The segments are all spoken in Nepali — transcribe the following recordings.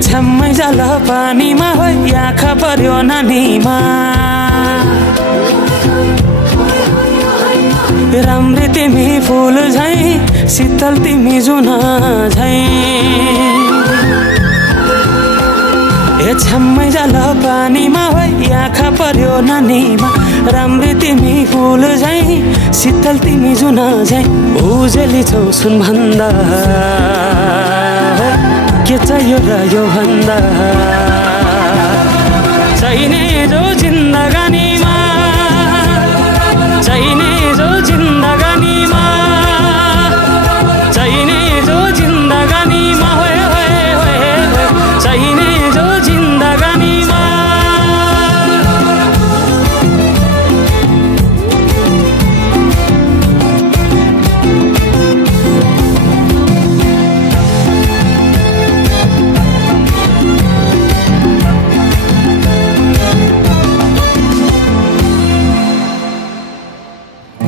छ्याम्मै जाला पानीमा होइ आँखा पर्यो नानीमा राम्री तिमी फुल झैं शीतल तिमी जुन झैं छ्याम्मै जाला पानीमा होइ आँखा पर्यो नानीमा राम्री तिमी फुल झैं शीतल तिमी जुन झैं उजेली छौ सुन भन्दा के चाहियो र यो भन्दा चाहिने जो जिन्दगानीमा चाहिने जो जिन्दगानीमा चाहिने जो जिन्दगानीमा होय होय होय चाहिने जो जिन्दगानीमा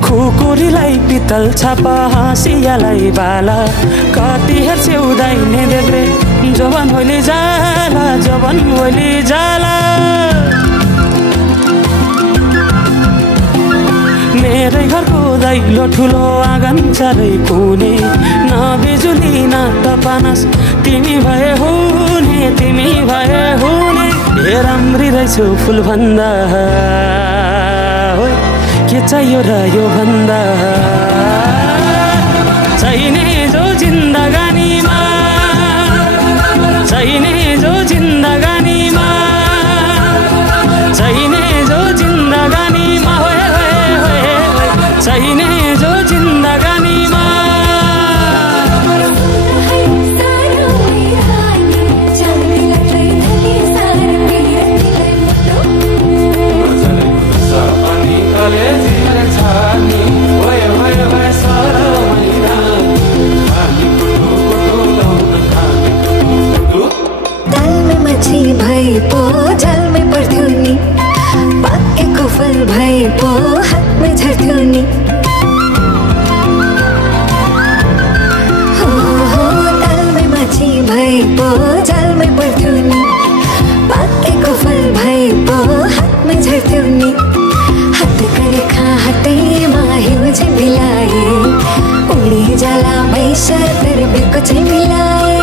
कुकुरीलाई पितल छापा हाँसियालाई बाला कति हेर्छे उदाइने देब्रे जवान होली जाला जवान होली जाला मेरै घरको दैलो ठुलो आँगन चारै कुने न बिजुली न त पानस तिमी भए हुने तिमी भए हुने हे राम्री रहेछौ फुल भन्दा के चाहियो र यो भन्दा चाहिने जो जिन्दगानीमा चाहिने जो जिन्दगानीमा चाहिने जो जिन्दगानीमा होय होय होय चाहिने जो जिन्दगानीमा भई पो जल में पर्थ्यो नि पाकेको फल भई पो हात में झर्थ्यो नि हो तल में माछी भई पो जल में पर्थ्यो नि पाकेको फल भई पो हात में झर्थ्यो नि हात करे खा हातैमा हिउँ चाहिँ मिलाए उडी जाला पैसा तर बेको चाहिँ मिलाए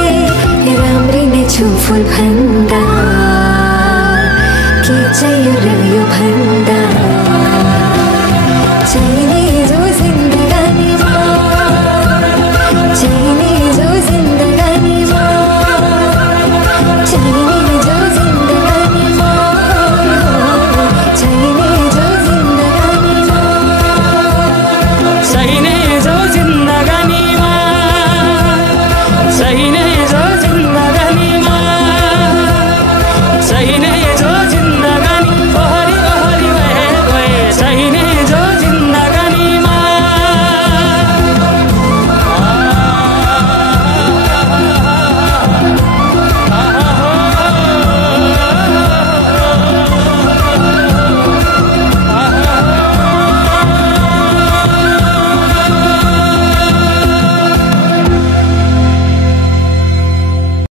राम्री नै छु फुल भन्दा के चाहियो र यो भन्दा